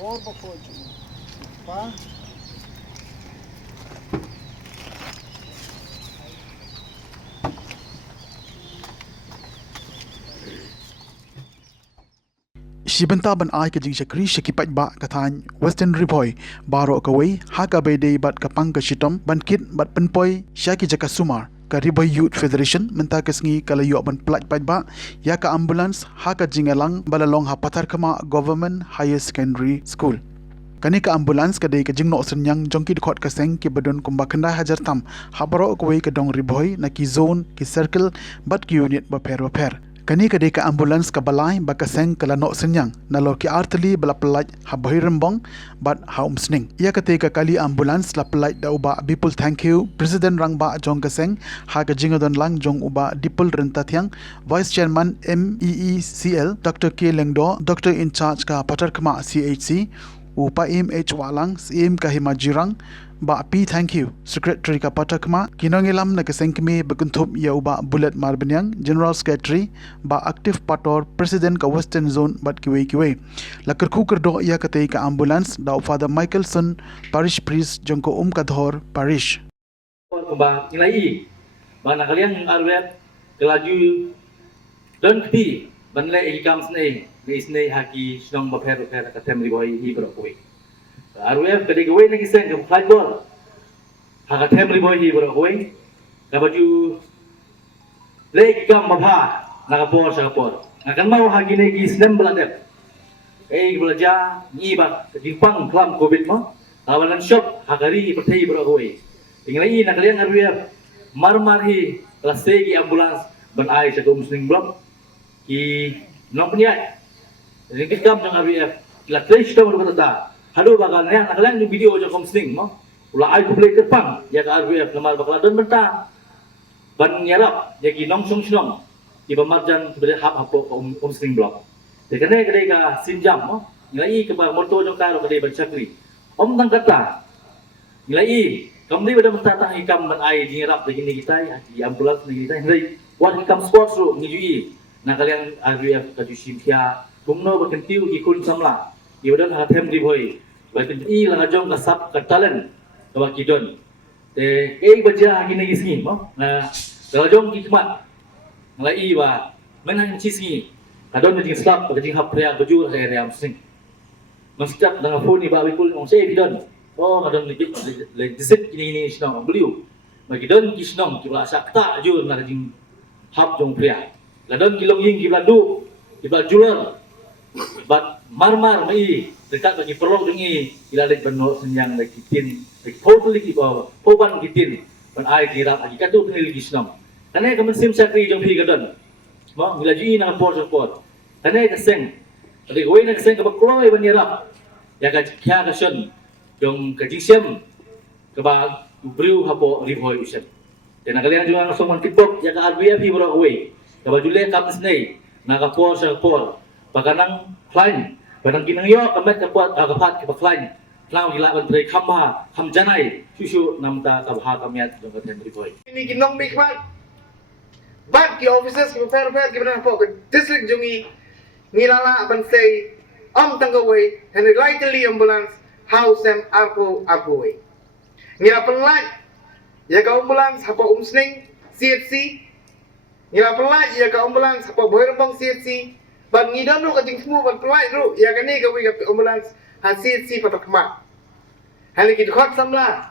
bor bako pa Shibenta ban ai ka jing shakri shakipat ba kathan Western Riboy baro kawai haka bede bat kapang ka shitom ban kit bat penpoi shaki jaka sumar ka Riboy Youth Federation menta kesngi kala yo ban plaj pat ba ya ka ambulance haka jingalang balalong ha patar kama Government Higher Secondary School kani ka ambulance ka dei ka jingno senyang jongki dkhot ka seng ki badon kumba khanda hajar tam habaro kawai ka dong Riboy na ki zone ki circle bat ki unit ba pher kani ka dei ka ambulance ka balai ba ka seng kala no senyang na lo ki artli bala pelaj ha bahirembong bat ha umsning ia ka te ka kali ambulance la pelaj da uba people thank you president rang ba jong ka seng ha ka jingadon lang jong uba dipul renta thiang vice chairman MEECL Dr K Lengdo doctor in charge ka patar kama CHC upa MH walang CM ka himajirang ba pi thank you secretary ka patakma kinongilam na kasengkmi baguntup ya uba bullet marbenyang general secretary ba active pator president ka western zone bat kiwe lakarku kerdo ya katei ka ambulance da father Michaelson parish priest jongko ka dhor parish ba nilai ba nakalian arwet kelaju don kti banle ikam snei haki snong ba pher ka temri boy hi bro koi arwet kadi koi na kisen ka flight ball haka temri boy hi bro koi ka baju le ikam ba pha nakapor sa kapor nakan mau hagi ne ki snem bladep belajar ni ba dipang klam covid mo awalan shop hakari perthai bro koi tinggalai nakalian arwet mar hi lasegi ambulance ban ai sa muslim block ki nomnya ini kam jang ABF la trace to mo ta halo bagal ne nakalang ni video jo komsling mo ula ai ko play terpang ya ka ABF lamar bakal don benta ban nyarap ya ki nong song song di pemarjan sebenarnya hap hapo komsling block de kane kade ka sinjam mo nilai ke ba moto jo ka ro kade ban chakri om tang kata nilai kamdi beda menta ta ikam ban ai di nyarap de ni kita ya ambulans ni kita nilai wan ikam sports ro ni jui na kalian ABF ka ju simkia kumno berkentiu ikun samla ibadan hatem riboi bakin i la jong ka sap ka talent ka kidon te baja gini gisni mo na la jong hikmat la i ba menan cisni kadon jing slap ka jing hap ria baju sa area sing mestap dengan phone ba bikul ong se kidon oh kadon le disit gini snong beliau bagi don kisnong kibla sakta jur na jing hap jong pria la don kilong ying kibla du kibla juler bat mar mai dekat bagi perlok dengi ila lek beno senyang lek kitin lek totally ki bawa poban kitin ban ai kira lagi kadu ni lagi senam kane ka mensim sakri jong pi gadon mo bila ji na support kane ka seng ade goi na seng ka bakloi ban yara ya ka kya ka shon jong ka jisem ka ba briu hapo riboi usen dan kalian juga langsung mantipok ya ka RBF hi bro goi ka bajule kam snei na ka por sa por bakanang klain banang kinangyo kamet kapuat kapat kapaklain lao gila bantrai khamha khamjanai susu namta kabha kamiat jong katen riboy ini kinong bikmat bat ki officers ki fair ki bana po district jungi ngilala bansay tangaway and lightly ambulance house and arpo ngila penlat ya ka ambulance hapo umsning CHC ngila penlat ya ka ambulance hapo boyrbong CHC bang ngidam lu kajing semua bang pelai lu ya kan ni gawi ka ambulance hasil si patakma hali ki khot samla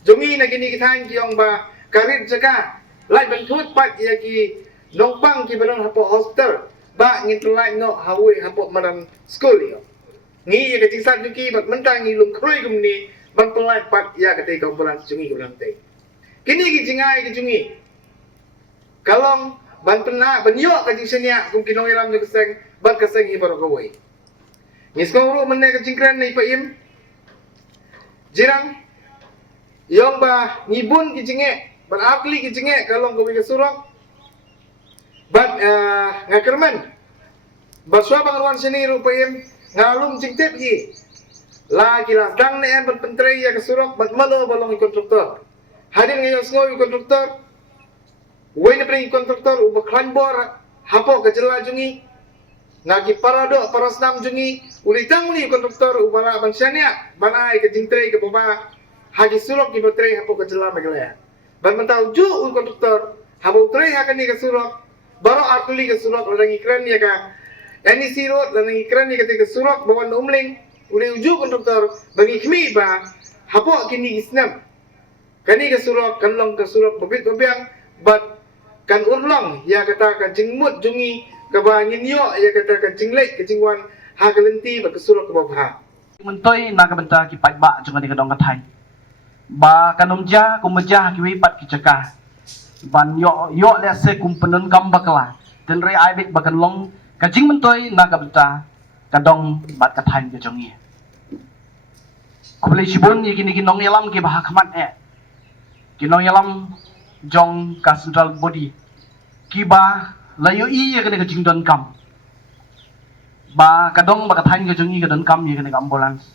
jongi na kini kithan ki ong ba karit jaka lai ban thut pat ya ki nongpang ki banon hapo hospital ba ngin pelai no hawi hapo maram school yo ngi ya kajing sat ki bat mentang ngi lum kroi kum ni bang pelai pat ya kate ka ambulance jongi ko te kini ki jingai ki jongi kalong ban pena ban yo ka jing senya kum kinong ilam jo keseng ban keseng hi baro kawai ngis ko ru menne ka jingkran nei paim jirang yong ba ngibun ki jinge ban akli ki jinge kalong gawi ka surok ban ngakerman baswa bang ruan seni ru paim ngalum jingtep gi la kilas dang ne ban pentrei ya ka surok ban malo balong kontraktor hadin ngayo sngoy kontraktor Wai na pring kontraktor uba klan bor hapo ka jela jungi Nagi parado parasnam jungi ulitang uli konduktor ubala bansyania banai ke jingtre ke baba hagi surok di botre hapo ke jela megalaya. Ban mentau ju ul konduktor hapo tre hakani ke surok baro artuli ke surok langi keren ya ka. NEC road langi keren ya ke surok bawan umling uli uju konduktor bagi khmi ba hapo kini isnam. Kani ke surok kanlong ke surok babit babiang bat kan urlong ya kata kan jingmut jungi kabangin yo ya kata kan jinglek ke jingwan ha kalenti ba kesurok ke babha. Mentoy na kabenta ki pajba jong di kadong kathai ba kanomja kumja ki wipat ki cakah ban yo le se kum penun kam bakla den re ai bik bakan long ka jing mentoy na kabenta kadong bat kathai ke jong ye kubli sibun ye kini kinong yalam ki bah khamat kinong yalam jong ka central body ki ba layu i ye kene ka jing don kam ba kadong ba kathain ka jungi ka don kam ye kene ka ambulance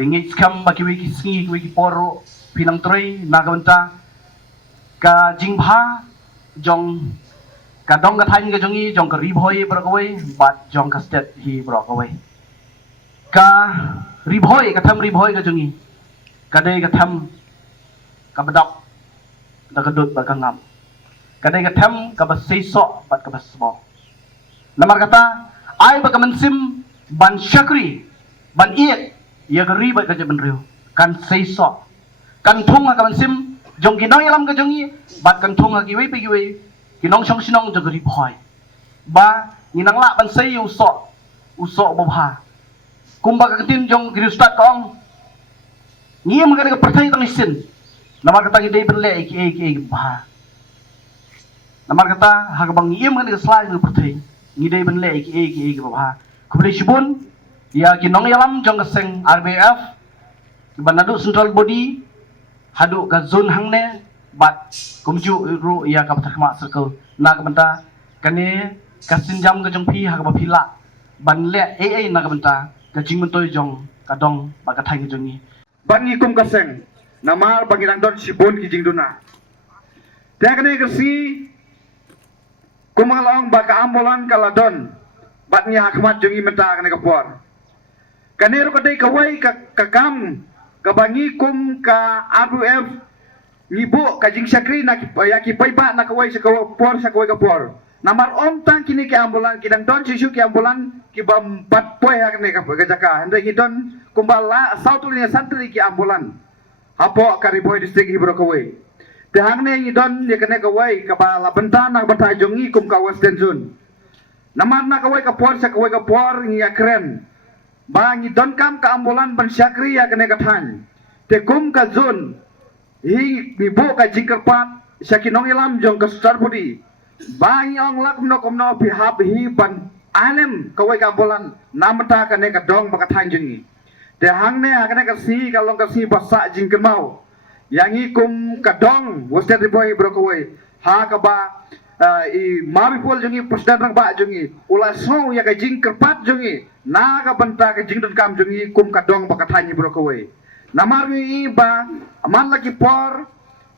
lingi skam ba kiwi ki singi kiwi ki poro pinang troi na ka benta ka jing bha jong kadong kathain ka jungi jong ka ribhoi bra ka wei ba jong ka state hi bra ka wei ka ribhoi ka tham ribhoi ka jungi ka dei ka tham ka badap da ka dut ba ka ngam kadai ka tham ka ba seiso bat ka ba smo namar kata ai ba ka mensim ban syakri ban iet ya gari ba ka jaban riu kan seiso kan thung ka mensim jong kinong yalam ka jongi bat kan thung ka giwi pe giwi kinong song sinong jong gari phoi ba ninang la ban sei uso bobha kumba ka tin jong giri ustad kong ngiem ka ka perthai tang isin namar kata gidei ben le ki ba namar kata hagbang iem kan slide ng perthai ngidei ben le ki ba kubli sibun ya kinong yalam jong kaseng RBF banadu central body hadu ka zone hangne bat kumju ru ya ka pathma circle na ka benta kane kasinjam ka jong phi ha ka phila ban le na ka benta ka jing mentoy jong kadong ba ka thai jong ni Ban ngi kum kaseng namar bagi don sibun ki jing duna. Tekne kersi kumalong baka ambulan kaladon bat ni hakmat jungi menta kane kapor kanero kadai kawai ka kam ka bangi kum ka RUF ngibu ka jing sakri na ki paiba na kawai sa kawai kapor namar om tang kini ki ambulan kidang don sisu ki ambulan ki bam pat poi hakne ka jaka hande ki don kumbala sautulinya santri ki ambulan hapo kariboi distrik hibro kawai tehang ne idon ye kene kawai ka bala bentana bata jongi kum ka western zone namar na kawai ka por sa kawai ka por ngi akren bang idon kam ka ambulan ban syakri ya kene ka than te kum ka zone hi bibo ka jingkerpat sakinong ilam jong ka starbudi bang ong lak no komno pi hab hi ban alem kawai ka ambulan namata kene ka dong baka than jongi tehang ne kene ka si kalong ka si basa jingkermau yang ikum kadong western riboy brokaway ha ka ba i mabipol jungi presiden rang ba jungi ula so ya ka jing kerpat jungi na ka benta ka jing don kam jungi kum kadong ba kathanyi brokaway namar i ba aman lagi por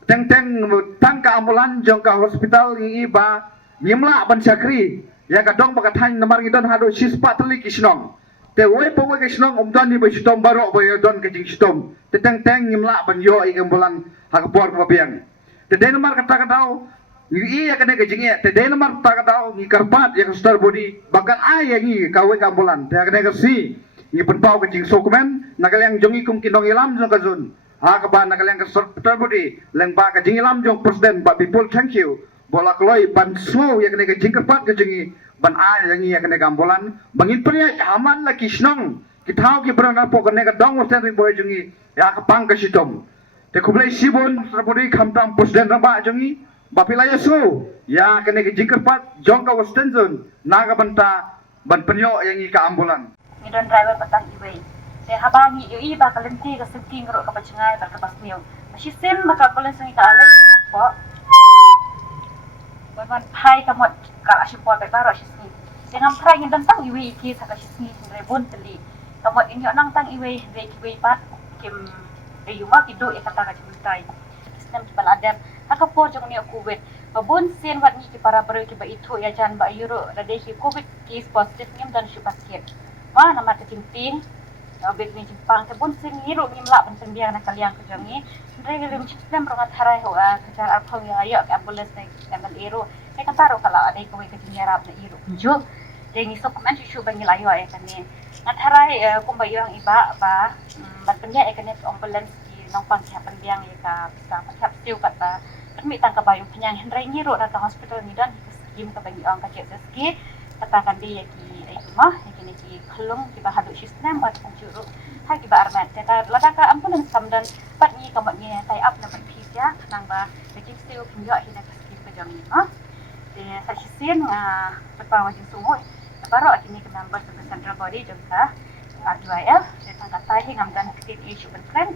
teng tang ka ambulan jong ka hospital i ba nyimla ban sakri ya kadong ba kathanyi namar idon hado sispa teli kisnong te woi po woi kisnong umdan ni ba sitom barok ba don ka jing sitom te teng nyimla ban yo i ambulan ha ka por ba biang te den mar kata katau i ya kene ka jing te den mar ta katau ni karpat ya star body bakan ai yang i ka woi ka ambulan te kene ka si ni penpau ka jing dokumen nagalang jongi kum kinong ilam jong ka zon ha ka ba nagalang ka star body leng ba ka jing ilam jong presiden ba people thank you bola kloi ban slow ya kene ka jing karpat ka jingi ban ai yang i ya kene ka ambulan bangin priya haman la kisnong kitau ki berana po kene ka dong western riboy jungi ya ka pang ka sitom te kublai sibon trapodi khamtam presiden raba jungi bapilaya so ya kene ka jingkerpat jong ka western zone naga banta ban penyo yang i ka ambulan ngidon driver patang iway te habangi yu iba kalenti ka senting ro ka pacengay bar ka pasmiyo masisim maka polen sangi ka alay sa po ban pai ka mot ka asippo pe baro sisni dengan prai ngidon tang iway iki sa ka sisni rebon teli kamot inyo nang tang iway re kiway pat kim reyuma kido e kata ka cibuntay sistem baladem kapo jong ni COVID. Babun sin wat ni ki para beri ki ba itu ya jan ba euro rade ki COVID case positive ngim dan si pasien. Ma nama ke cimping bet ni cimpang ke bun sin ni ro ni mla ban sen biang na kaliang ke jong ni. Ndai lim sistem ro ngatharai ho kejar arphau ya ayo ke ambulance ni kanal ero. Kai kan taro kalau ada ko ke nyarap na ero. Jo. Deng iso komen su bangil ayo ay kan ni. Ngatharai kum ba yang iba ba ban penya ay kan ambulance ki nongpang siya biang ya ka bisa patap siu kata mi tang kabayong penyang hendrai ngiro na hospital ni dan skim ka bangi ang ka ski katakan dia ki ai rumah ni ki khlung ki bahadu sistem bat juru ha ki ba armat ta lada ka ampun sam dan pat ni ka mat ni tai up na ban phis ya nang ba ki siu pinyo hina ka skim ka jang ni ha de sa sisen patwa wajin sungoi baro kini ke member of the central body jong sa R2IL saya tangkat tahi ngam dan kitin issue ben kren